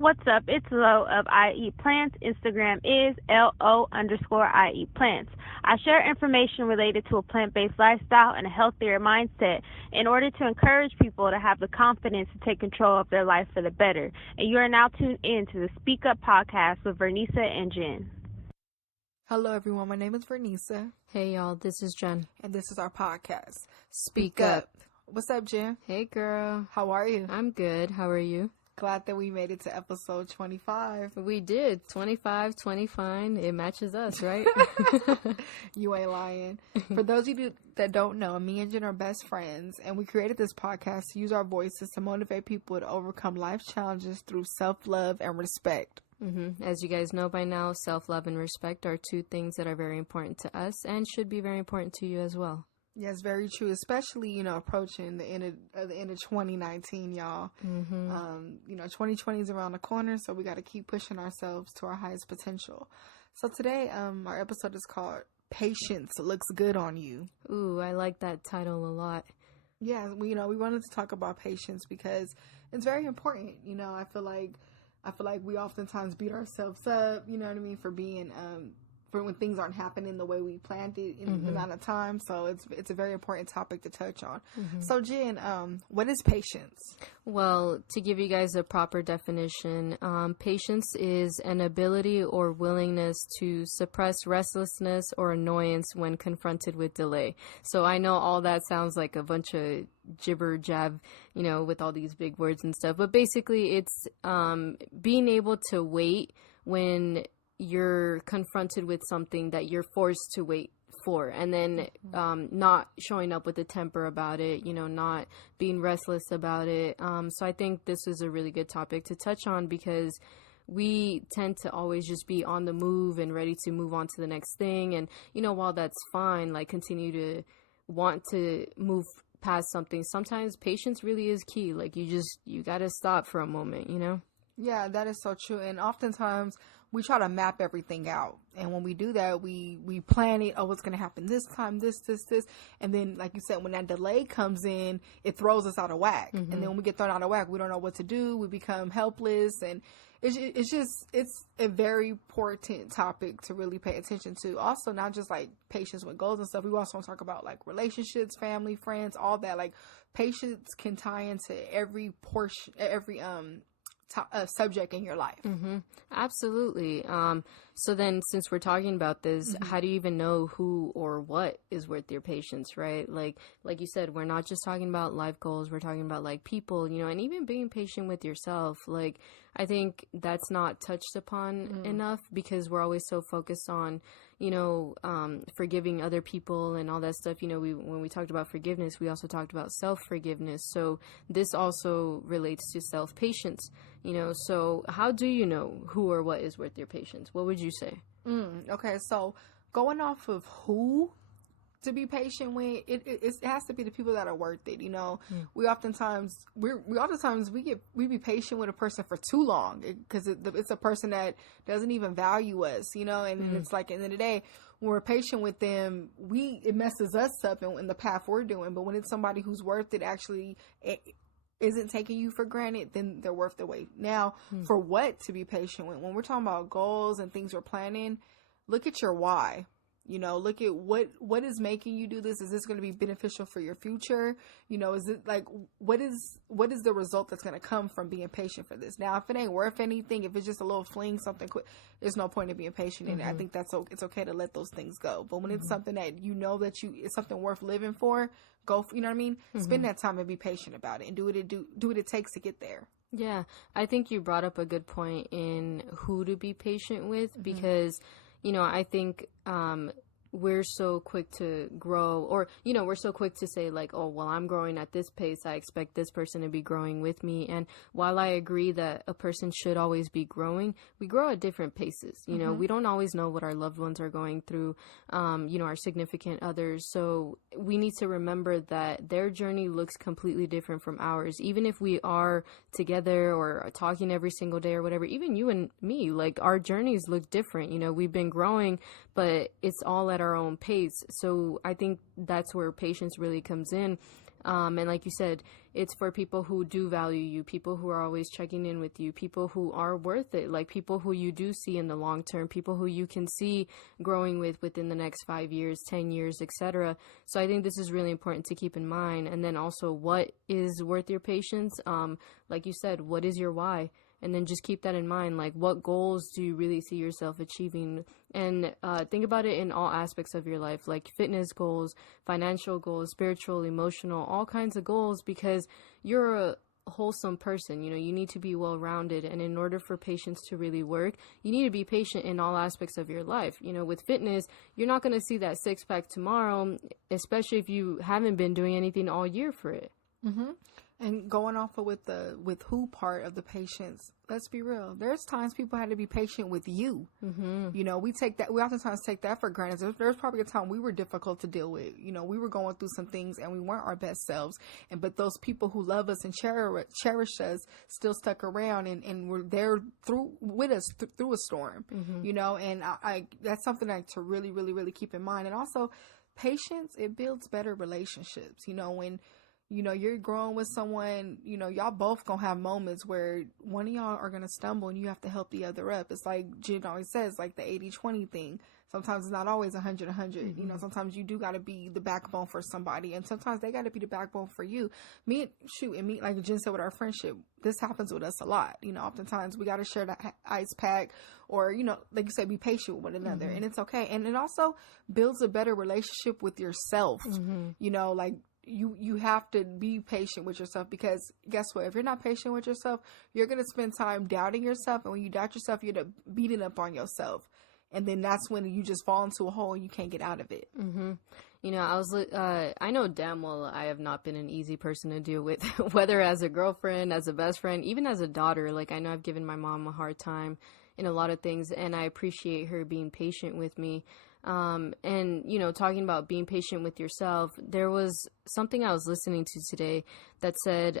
What's up? It's Lo of I Eat Plants. Instagram is LO_I Eat Plants. I share information related to a plant-based lifestyle and a healthier mindset in order to encourage people to have the confidence to take control of their life for the better. And you are now tuned in to the SpeakUp podcast with Vernisa and Jen. Hello, everyone. My name is Vernisa. Hey, y'all. This is Jen. And this is our podcast, Speak Up. What's up, Jen? Hey, girl. How are you? I'm good. How are you? Glad that we made it to episode 25. We did. 25, 20 fine. It matches us, right? You ain't lying. For those of you that don't know, me and Jen are best friends, and we created this podcast to use our voices to motivate people to overcome life challenges through self-love and respect. As you guys know by now, self-love and respect are two things that are very important to us and should be very important to you as well. Yes, very true. Especially, approaching the end of 2019, y'all. 2020 is around the corner, so we got to keep pushing ourselves to our highest potential. So today, our episode is called "Patience Looks Good on You." Ooh, I like that title a lot. Yeah, we wanted to talk about patience because it's very important. I feel like we oftentimes beat ourselves up. You know what I mean, for being for when things aren't happening the way we planned it in the amount of time. So it's a very important topic to touch on. So Jen, what is patience? Well, to give you guys a proper definition, patience is an ability or willingness to suppress restlessness or annoyance when confronted with delay. So I know all that sounds like a bunch of jibber jab, with all these big words and stuff. But basically it's being able to wait when you're confronted with something that you're forced to wait for, and then not showing up with a temper about it, not being restless about it. So I think this is a really good topic to touch on because we tend to always just be on the move and ready to move on to the next thing. And, while that's fine, like continue to want to move past something, sometimes patience really is key. Like you got to stop for a moment, Yeah, that is so true. And oftentimes we try to map everything out. And when we do that, we plan it. Oh, what's going to happen this time, this. And then, like you said, when that delay comes in, it throws us out of whack. And then when we get thrown out of whack, we don't know what to do. We become helpless. And it's a very important topic to really pay attention to. Also, not just like patience with goals and stuff. We also want to talk about like relationships, family, friends, all that. Like patience can tie into every portion, every subject in your life. Absolutely. So then, since we're talking about this, how do you even know who or what is worth your patience, right? Like you said, we're not just talking about life goals. We're talking about like people, and even being patient with yourself. Like, I think that's not touched upon enough because we're always so focused on, forgiving other people and all that stuff. When we talked about forgiveness, we also talked about self-forgiveness. So this also relates to self-patience, so how do you know who or what is worth your patience? What would you say? Okay, so going off of who to be patient with, it has to be the people that are worth it. We oftentimes we be patient with a person for too long because it's a person that doesn't even value us, and it's like at the end of the day, when we're patient with them, it messes us up in the path we're doing. But when it's somebody who's worth it, actually isn't taking you for granted, then they're worth the wait. Now, for what to be patient with, when we're talking about goals and things we're planning, look at your why. Look at what is making you do this. Is this going to be beneficial for your future? Is it like, what is the result that's going to come from being patient for this? Now, if it ain't worth anything, if it's just a little fling, something quick, there's no point in being patient in it. I think it's okay to let those things go. But when it's something that it's something worth living for, go, you know what I mean? Spend that time and be patient about it and do what it takes to get there. Yeah, I think you brought up a good point in who to be patient with because I think we're so quick to grow, or, we're so quick to say like, oh, well, I'm growing at this pace, I expect this person to be growing with me. And while I agree that a person should always be growing, we grow at different paces. We don't always know what our loved ones are going through, our significant others. So we need to remember that their journey looks completely different from ours. Even if we are together or talking every single day or whatever, even you and me, like our journeys look different. We've been growing, but it's all at our own pace. So I think that's where patience really comes in. And like you said, it's for people who do value you, people who are always checking in with you, people who are worth it, like people who you do see in the long term, people who you can see growing with within the next 5 years, 10 years, etc. So I think this is really important to keep in mind. And then also, what is worth your patience? Like you said, what is your why? And then just keep that in mind. Like, what goals do you really see yourself achieving? And think about it in all aspects of your life, like fitness goals, financial goals, spiritual, emotional, all kinds of goals, because you're a wholesome person. You know, you need to be well-rounded. And in order for patience to really work, you need to be patient in all aspects of your life. You know, with fitness, you're not going to see that six-pack tomorrow, especially if you haven't been doing anything all year for it. Mm-hmm. And going off of with who part of the patience, let's be real. There's times people had to be patient with you. Mm-hmm. You know, we oftentimes take that for granted. There's probably a time we were difficult to deal with. You know, we were going through some things and we weren't our best selves. But those people who love us and cherish us still stuck around and were there with us through a storm. Mm-hmm. You know, and I that's something to really, really, really keep in mind. And also, patience, it builds better relationships. You know, when you know, you're growing with someone, you know, y'all both gonna have moments where one of y'all are gonna stumble and you have to help the other up. It's like Jen always says, like the 80-20 thing. Sometimes it's not always 100-100. Mm-hmm. You know, sometimes you do gotta be the backbone for somebody, and sometimes they gotta be the backbone for you. Like Jen said with our friendship, this happens with us a lot. You know, oftentimes we gotta share that ice pack, or, you know, like you said, be patient with one another, mm-hmm. and it's okay. And it also builds a better relationship with yourself. Mm-hmm. You know, like, you have to be patient with yourself, because guess what? If you're not patient with yourself, you're going to spend time doubting yourself. And when you doubt yourself, you're beating up on yourself. And then that's when you just fall into a hole and you can't get out of it. Mm-hmm. You know, I know damn well I have not been an easy person to deal with, whether as a girlfriend, as a best friend, even as a daughter. Like, I know I've given my mom a hard time in a lot of things, and I appreciate her being patient with me. And, you know, talking about being patient with yourself, there was something I was listening to today that said,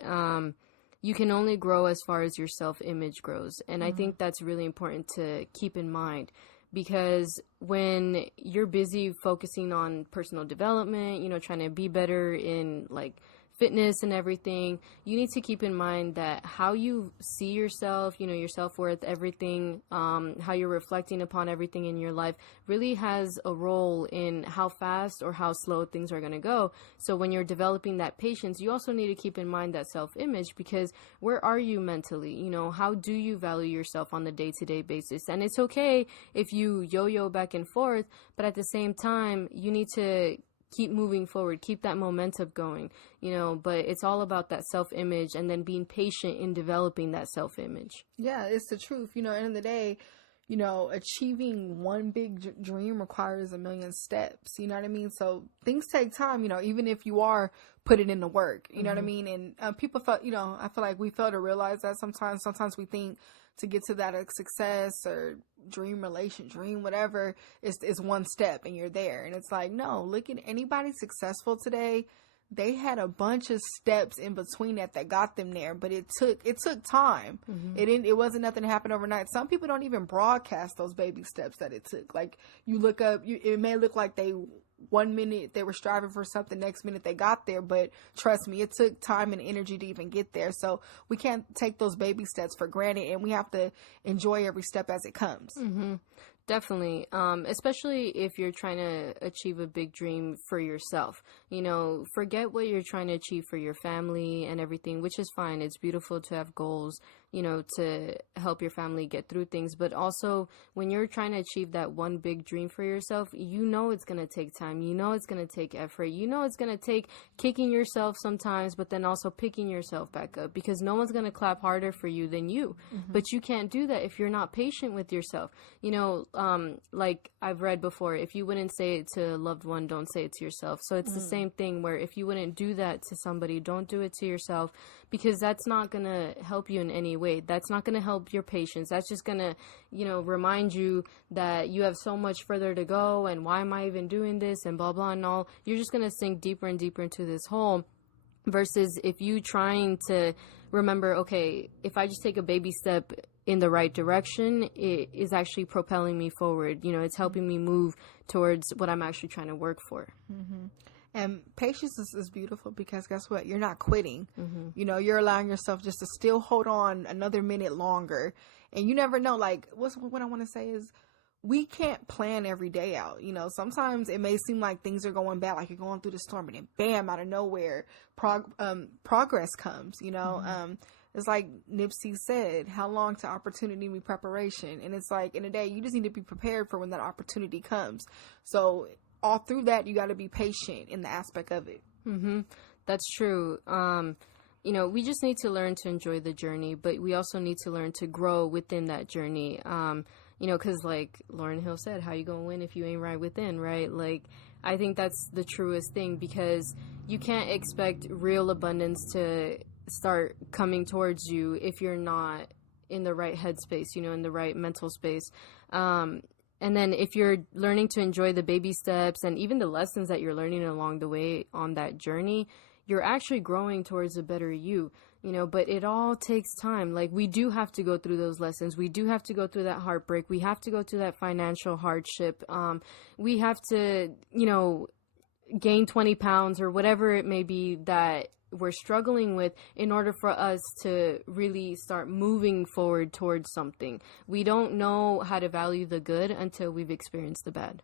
you can only grow as far as your self-image grows. And I think that's really important to keep in mind, because when you're busy focusing on personal development, you know, trying to be better in like fitness and everything, you need to keep in mind that how you see yourself, you know, your self-worth, everything, how you're reflecting upon everything in your life really has a role in how fast or how slow things are going to go. So when you're developing that patience, you also need to keep in mind that self-image, because where are you mentally? You know, how do you value yourself on the day-to-day basis? And it's okay if you yo-yo back and forth, but at the same time, you need to keep moving forward, keep that momentum going, you know, but it's all about that self-image and then being patient in developing that self-image. Yeah, it's the truth. You know, end of the day, you know, achieving one big dream requires a million steps. You know what I mean? So things take time, you know, even if you are putting in the work, you know what I mean? And people felt, you know, I feel like we fail to realize that sometimes we think to get to that success or dream whatever, is one step and you're there. And it's like, no, look at anybody successful today. They had a bunch of steps in between that got them there, but it took time. It wasn't nothing that happened overnight. Some people don't even broadcast those baby steps that it took. Like, you look up, it may look like 1 minute they were striving for something, next minute they got there, but trust me, it took time and energy to even get there. So we can't take those baby steps for granted, and we have to enjoy every step as it comes. Definitely. Especially if you're trying to achieve a big dream for yourself. You know, forget what you're trying to achieve for your family and everything, which is fine. It's beautiful to have goals, you know, to help your family get through things. But also, when you're trying to achieve that one big dream for yourself, you know it's going to take time. You know it's going to take effort. You know it's going to take kicking yourself sometimes, but then also picking yourself back up, because no one's going to clap harder for you than you. But you can't do that if you're not patient with yourself. You know, like I've read before, if you wouldn't say it to a loved one, don't say it to yourself. So it's the same thing, where if you wouldn't do that to somebody, don't do it to yourself, because that's not going to help you in any way. That's not going to help your patience. That's just going to, you know, remind you that you have so much further to go, and why am I even doing this, and blah, blah, and all. You're just going to sink deeper and deeper into this hole. Versus if you trying to remember, okay, if I just take a baby step in the right direction, it is actually propelling me forward. You know, it's helping me move towards what I'm actually trying to work for. And patience is beautiful because guess what? You're not quitting. You know, you're allowing yourself just to still hold on another minute longer. And you never know, like, what I want to say is we can't plan every day out. You know, sometimes it may seem like things are going bad, like you're going through the storm, and then bam, out of nowhere, progress comes, you know. It's like Nipsey said, how long to opportunity meet preparation? And it's like, in a day, you just need to be prepared for when that opportunity comes. So all through that, you got to be patient in the aspect of it. That's true. You know, we just need to learn to enjoy the journey, but we also need to learn to grow within that journey. You know, because like Lauryn Hill said, how you gonna win if you ain't right within, right? Like, I think that's the truest thing, because you can't expect real abundance to start coming towards you if you're not in the right headspace, you know, in the right mental space. And then if you're learning to enjoy the baby steps and even the lessons that you're learning along the way on that journey, you're actually growing towards a better you, you know. But it all takes time. Like, we do have to go through those lessons. We do have to go through that heartbreak. We have to go through that financial hardship. We have to, you know, gain 20 pounds or whatever it may be that we're struggling with in order for us to really start moving forward towards something. We don't know how to value the good until we've experienced the bad.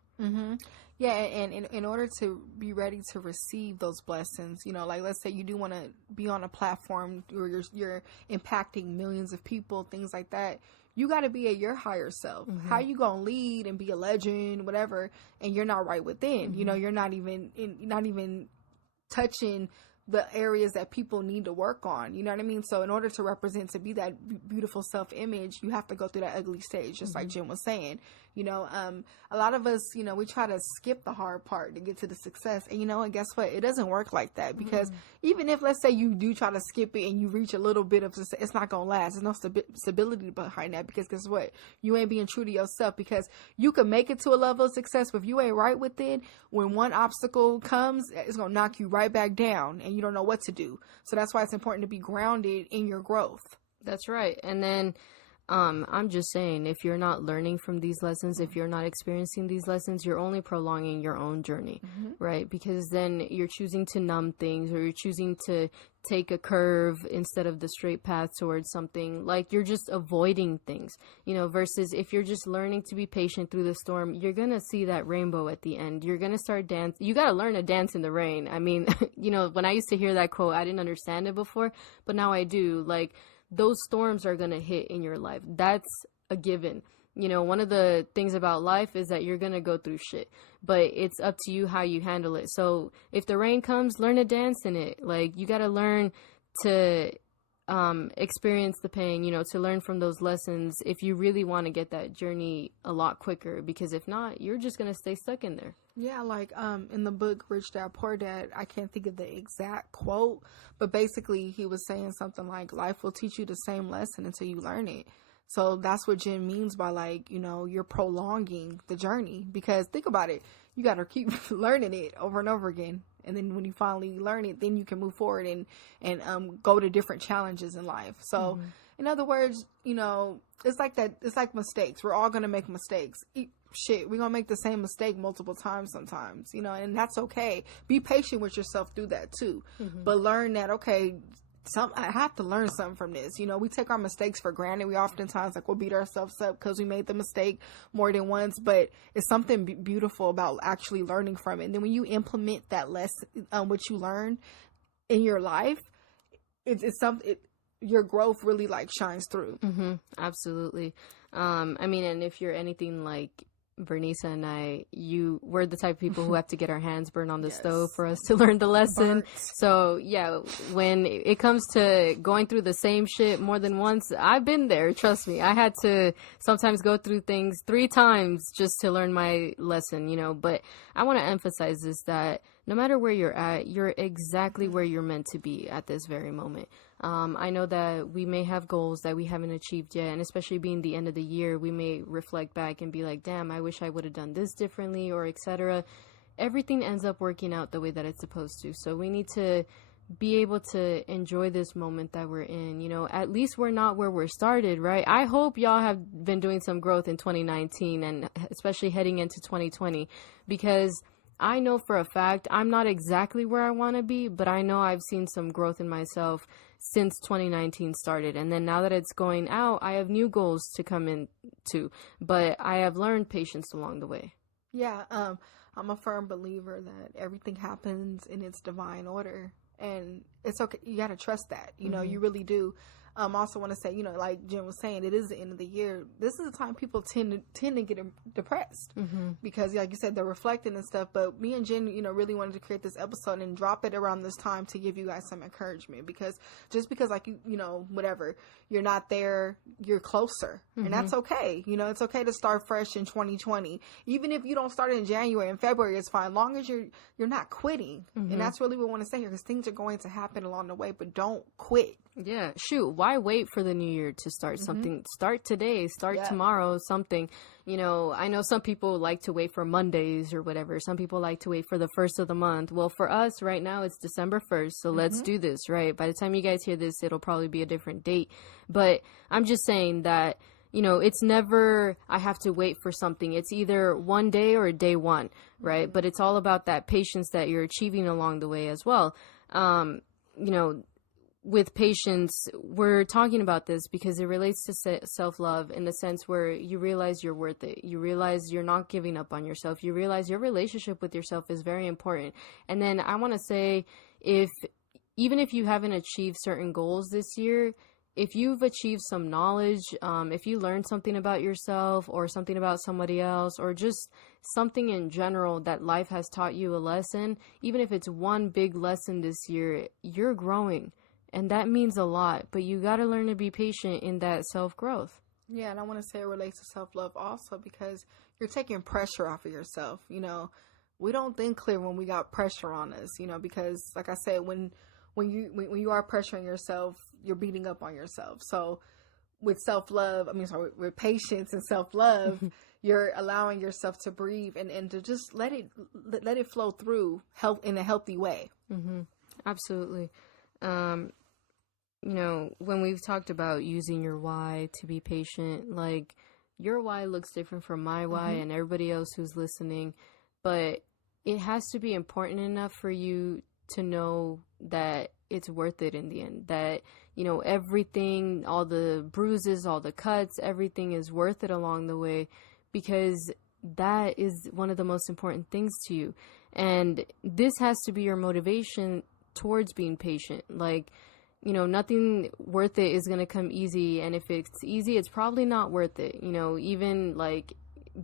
Yeah, and in order to be ready to receive those blessings, you know, like let's say you do want to be on a platform where you're impacting millions of people, things like that. You got to be at your higher self. How you gonna lead and be a legend, whatever, and you're not right within? You know, you're not even touching the areas that people need to work on. You know what I mean? So in order to represent, to be that beautiful self-image, you have to go through that ugly stage, just like Jim was saying. You know, a lot of us, you know, we try to skip the hard part to get to the success. And, you know, and guess what? It doesn't work like that, because even if, let's say, you do try to skip it and you reach a little bit of success, it's not going to last. There's no stability behind that, because guess what? You ain't being true to yourself, because you can make it to a level of success, but if you ain't right with it, when one obstacle comes, it's going to knock you right back down and you don't know what to do. So that's why it's important to be grounded in your growth. That's right. And then I'm just saying, if you're not learning from these lessons, if you're not experiencing these lessons, you're only prolonging your own journey, right? Because then you're choosing to numb things, or you're choosing to take a curve instead of the straight path towards something. Like, you're just avoiding things, you know, versus if you're just learning to be patient through the storm, you're going to see that rainbow at the end. You're going to start dance. You got to learn to dance in the rain. I mean, you know, when I used to hear that quote, I didn't understand it before, but now I do. Like, those storms are going to hit in your life. That's a given. You know, one of the things about life is that you're going to go through shit, but it's up to you how you handle it. So if the rain comes, learn to dance in it. Like, you got to learn to experience the pain, you know, to learn from those lessons if you really want to get that journey a lot quicker, because if not, you're just going to stay stuck in there. Yeah, like in the book Rich Dad Poor Dad, I can't think of the exact quote, but basically he was saying something like, life will teach you the same lesson until you learn it. So that's what Jim means by, like, you know, you're prolonging the journey, because think about it, you got to keep learning it over and over again. And then when you finally learn it, then you can move forward and go to different challenges in life. So in other words, you know, it's like that. It's like mistakes. We're all going to make mistakes. We're going to make the same mistake multiple times sometimes, you know, and that's okay. Be patient with yourself through that too. But learn that, okay, I have to learn something from this. You know, we take our mistakes for granted. We oftentimes, like, we'll beat ourselves up because we made the mistake more than once, but it's something beautiful about actually learning from it. And then when you implement that lesson, what you learn in your life, it's something, your growth really, like, shines through. Absolutely. I mean, and if you're anything like Vernisa and we're the type of people who have to get our hands burned on the stove for us to learn the lesson. So yeah, when it comes to going through the same shit more than once, I've been there. Trust me. I had to sometimes go through things 3 times just to learn my lesson, you know, but I want to emphasize this, that no matter where you're at, you're exactly where you're meant to be at this very moment. I know that we may have goals that we haven't achieved yet, and especially being the end of the year, we may reflect back and be like, damn, I wish I would have done this differently, or etc. Everything ends up working out the way that it's supposed to. So we need to be able to enjoy this moment that we're in. You know, at least we're not where we're started, right? I hope y'all have been doing some growth in 2019, and especially heading into 2020, because I know for a fact I'm not exactly where I want to be, but I know I've seen some growth in myself since 2019 started. And then now that it's going out, I have new goals to come into, but I have learned patience along the way. Yeah, I'm a firm believer that everything happens in its divine order, and it's okay. You got to trust that, you know, you really do. I also want to say, you know, like Jen was saying, it is the end of the year. This is the time people tend to get depressed because, like you said, they're reflecting and stuff. But me and Jen, you know, really wanted to create this episode and drop it around this time to give you guys some encouragement, because just because, like, you know, whatever, you're not there, you're closer, and that's okay. You know, it's okay to start fresh in 2020. Even if you don't start in January and February, it's fine, long as you're not quitting. And that's really what we want to say here, because things are going to happen along the way, but don't quit. Yeah, shoot, why wait for the new year to start something? Start today, start tomorrow, something. You know, I know some people like to wait for Mondays or whatever. Some people like to wait for the first of the month. Well, for us right now, it's December 1st, so let's do this, right? By the time you guys hear this, it'll probably be a different date. But I'm just saying that, you know, it's never I have to wait for something. It's either one day or day one, right? But it's all about that patience that you're achieving along the way as well. You know, with patience, we're talking about this because it relates to self-love in the sense where you realize you're worth it. You realize you're not giving up on yourself. You realize your relationship with yourself is very important. And then I want to say, even if you haven't achieved certain goals this year, if you've achieved some knowledge, if you learned something about yourself or something about somebody else, or just something in general that life has taught you a lesson, even if it's one big lesson this year, you're growing. And that means a lot, but you got to learn to be patient in that self-growth. Yeah, and I want to say it relates to self-love also, because you're taking pressure off of yourself. You know, we don't think clear when we got pressure on us, you know, because like I said, when you are pressuring yourself, you're beating up on yourself. So with with patience and self-love, you're allowing yourself to breathe and to just let it flow through in a healthy way. Absolutely. You know, when we've talked about using your why to be patient, like, your why looks different from my why and everybody else who's listening, but it has to be important enough for you to know that it's worth it in the end, that, you know, everything, all the bruises, all the cuts, everything is worth it along the way, because that is one of the most important things to you. And this has to be your motivation towards being patient. Like, you know, nothing worth it is going to come easy. And if it's easy, it's probably not worth it. You know, even like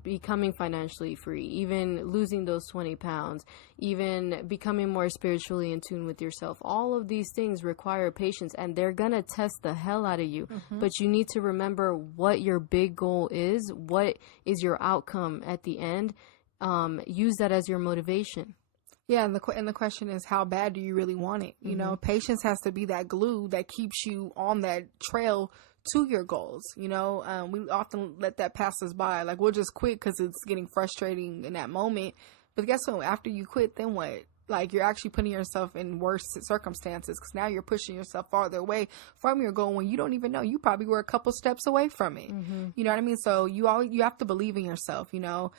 becoming financially free, even losing those 20 pounds, even becoming more spiritually in tune with yourself. All of these things require patience, and they're going to test the hell out of you. But you need to remember what your big goal is, what is your outcome at the end. Use that as your motivation. Yeah, and the question is, how bad do you really want it? You know, patience has to be that glue that keeps you on that trail to your goals. You know, we often let that pass us by. Like, we'll just quit because it's getting frustrating in that moment. But guess what? After you quit, then what? Like, you're actually putting yourself in worse circumstances, because now you're pushing yourself farther away from your goal when you don't even know. You probably were a couple steps away from it. You know what I mean? So you have to believe in yourself, you know.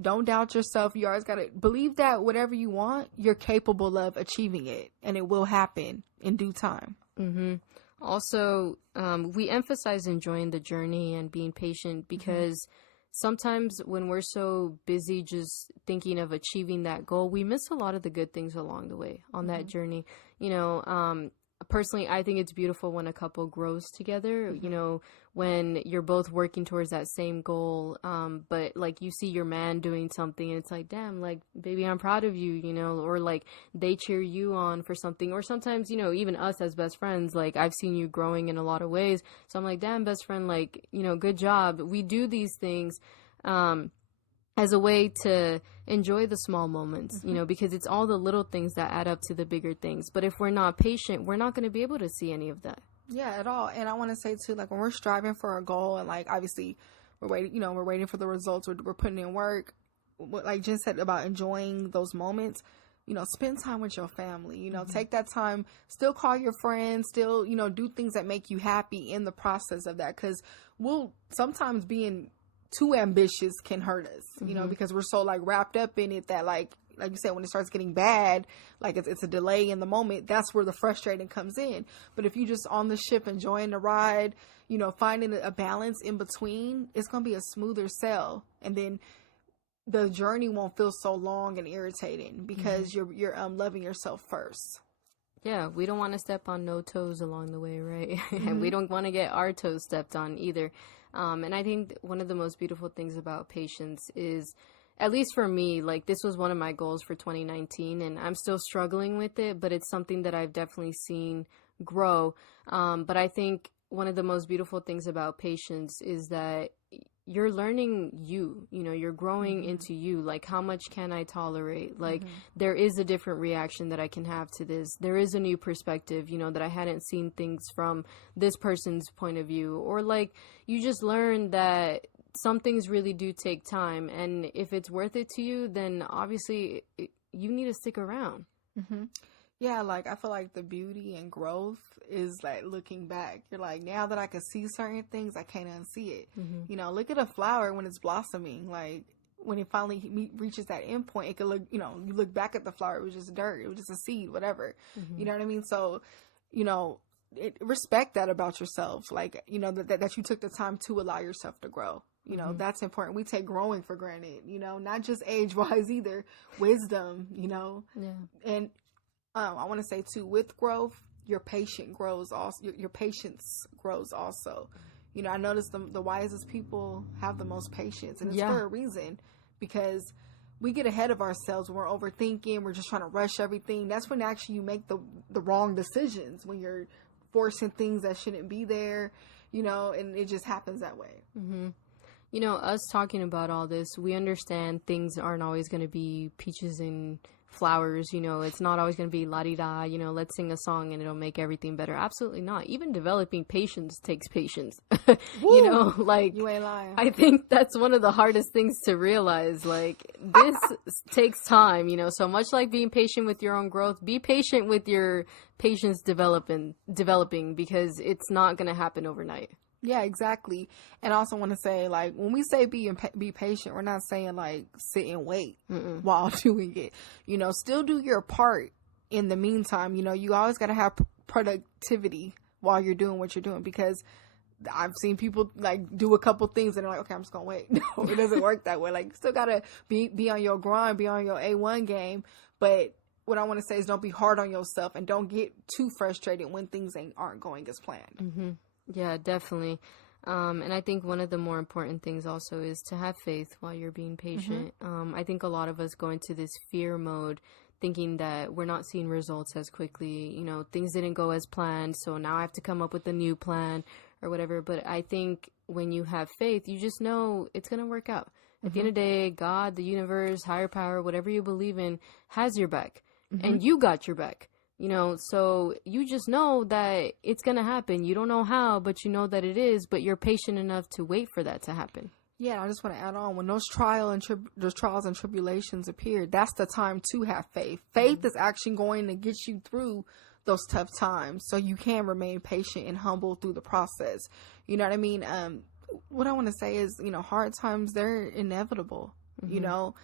Don't doubt yourself. You always got to believe that whatever you want, you're capable of achieving it, and it will happen in due time. Also, we emphasize enjoying the journey and being patient, because sometimes when we're so busy just thinking of achieving that goal, we miss a lot of the good things along the way on that journey. You know, personally, I think it's beautiful when a couple grows together, you know, when you're both working towards that same goal. But like, you see your man doing something and it's like, damn, like, baby, I'm proud of you, you know, or like they cheer you on for something. Or sometimes, you know, even us as best friends, like, I've seen you growing in a lot of ways. So I'm like, damn, best friend, like, you know, good job. We do these things, as a way to enjoy the small moments, you know, because it's all the little things that add up to the bigger things. But if we're not patient, we're not going to be able to see any of that. Yeah, at all. And I want to say too, like, when we're striving for a goal, and like, obviously we're waiting for the results, we're putting in work, like Jen said about enjoying those moments, you know, spend time with your family, you know, take that time, still call your friends, still, you know, do things that make you happy in the process of that. 'Cause we'll sometimes be in too ambitious can hurt us, you know, because we're so like wrapped up in it that like you said, when it starts getting bad, like it's a delay in the moment, that's where the frustrating comes in. But if you just on the ship, enjoying the ride, you know, finding a balance in between, it's going to be a smoother sail. And then the journey won't feel so long and irritating because you're loving yourself first. Yeah, we don't want to step on no toes along the way, right? And we don't want to get our toes stepped on either. And I think one of the most beautiful things about patience is, at least for me, like this was one of my goals for 2019, and I'm still struggling with it, but it's something that I've definitely seen grow. But I think one of the most beautiful things about patience is that you're learning you know, you're growing into you. Like, how much can I tolerate? Like, there is a different reaction that I can have to this. There is a new perspective, you know, that I hadn't seen things from this person's point of view. Or like, you just learn that some things really do take time, and if it's worth it to you, then obviously you need to stick around. Yeah, like I feel like the beauty and growth is like looking back. You're like, now that I can see certain things, I can't unsee it. You know, look at a flower when it's blossoming. Like when it finally reaches that end point, it could look, you know, you look back at the flower, it was just dirt, it was just a seed, whatever. You know what I mean? So, you know, respect that about yourself. Like, you know, that you took the time to allow yourself to grow. You know, that's important. We take growing for granted, you know, not just age-wise either, wisdom, you know. And I want to say too, with growth, your patience grows also. Your patience grows also. You know, I noticed the wisest people have the most patience, and it's for a reason, because we get ahead of ourselves when we're overthinking. We're just trying to rush everything. That's when actually you make the wrong decisions, when you're forcing things that shouldn't be there, you know, and it just happens that way. You know, us talking about all this, we understand things aren't always going to be peaches and flowers, you know, it's not always going to be la-di-da, you know, let's sing a song and it'll make everything better. Absolutely not. Even developing patience takes patience. You know, like, you ain't lying. I think that's one of the hardest things to realize. Like, this takes time, you know, so much like being patient with your own growth, be patient with your patience developing, because it's not going to happen overnight. Yeah, exactly. And I also want to say, like, when we say be patient, we're not saying, like, sit and wait while doing it. You know, still do your part in the meantime. You know, you always got to have productivity while you're doing what you're doing, because I've seen people, like, do a couple things and they're like, okay, I'm just going to wait. No, it doesn't work that way. Like, you still got to be on your grind, be on your A1 game. But what I want to say is don't be hard on yourself and don't get too frustrated when things aren't going as planned. Yeah, definitely. And I think one of the more important things also is to have faith while you're being patient. I think a lot of us go into this fear mode thinking that we're not seeing results as quickly. You know, things didn't go as planned, so now I have to come up with a new plan or whatever. But I think when you have faith, you just know it's going to work out. At the end of the day, God, the universe, higher power, whatever you believe in, has your back. And you got your back. You know, so you just know that it's going to happen. You don't know how, but you know that it is, but you're patient enough to wait for that to happen. Yeah, I just want to add on, when those trials and tribulations appear, that's the time to have faith. Faith is actually going to get you through those tough times, so you can remain patient and humble through the process. You know what I mean? What I want to say is, you know, hard times, they're inevitable, you know.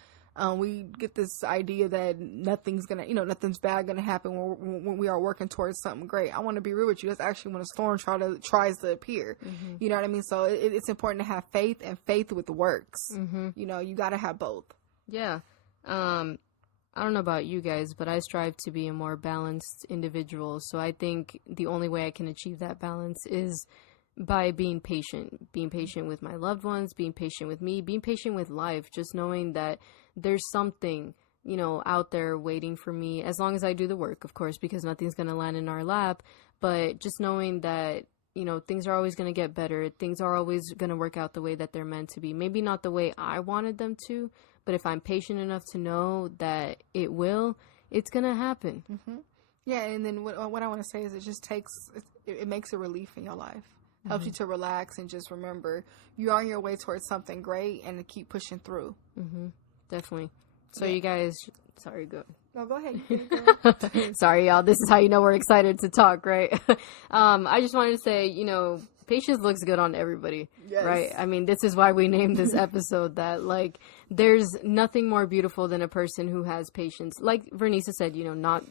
We get this idea that nothing's bad gonna happen when we are working towards something great. I want to be real with you. That's actually when a storm tries to appear. You know what I mean? So it's important to have faith, and faith with works. You know, you got to have both. Yeah. I don't know about you guys, but I strive to be a more balanced individual. So I think the only way I can achieve that balance is by being patient with my loved ones, being patient with me, being patient with life, just knowing that there's something, you know, out there waiting for me, as long as I do the work, of course, because nothing's going to land in our lap. But just knowing that, you know, things are always going to get better. Things are always going to work out the way that they're meant to be. Maybe not the way I wanted them to, but if I'm patient enough to know that it will, it's going to happen. Yeah, and then what I want to say is it makes a relief in your life. Helps you to relax and just remember you're on your way towards something great and to keep pushing through. Definitely. So you guys, sorry, go. No, go ahead. Sorry, y'all. This is how you know we're excited to talk, right? I just wanted to say, you know, patience looks good on everybody, Yes. right? I mean, this is why we named this episode that, like, there's nothing more beautiful than a person who has patience. Like Vernisa said,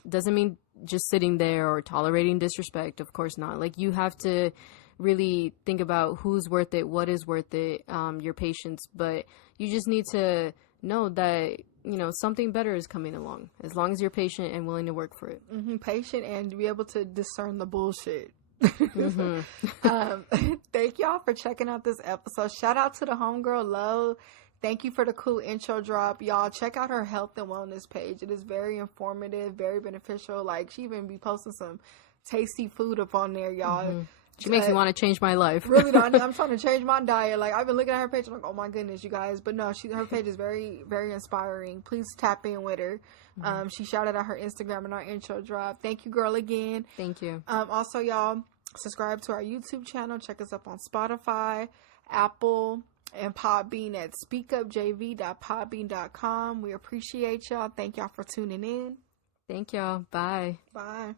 doesn't mean just sitting there or tolerating disrespect. Of course not. Like, you have to really think about who's worth it, what is worth it, your patience. But you just need to know that, something better is coming along as long as you're patient and willing to work for it. Patient and be able to discern the bullshit. Mm-hmm. Thank y'all for checking out this episode. Shout out to the homegirl Lo. Thank you for the cool intro drop. Y'all check out her health and wellness page. It is very informative, very beneficial. Like, she even be posting some tasty food up on there, y'all. Mm-hmm. She makes me want to change my life. Really, don't. I'm trying to change my diet. Like, I've been looking at her page. I'm like, oh my goodness, you guys. But no, her page is very, very inspiring. Please tap in with her. She shouted out her Instagram in our intro drop. Thank you, girl, again. Thank you. Also, y'all, subscribe to our YouTube channel. Check us up on Spotify, Apple, and Podbean at speakupjv.podbean.com. We appreciate y'all. Thank y'all for tuning in. Thank y'all. Bye. Bye.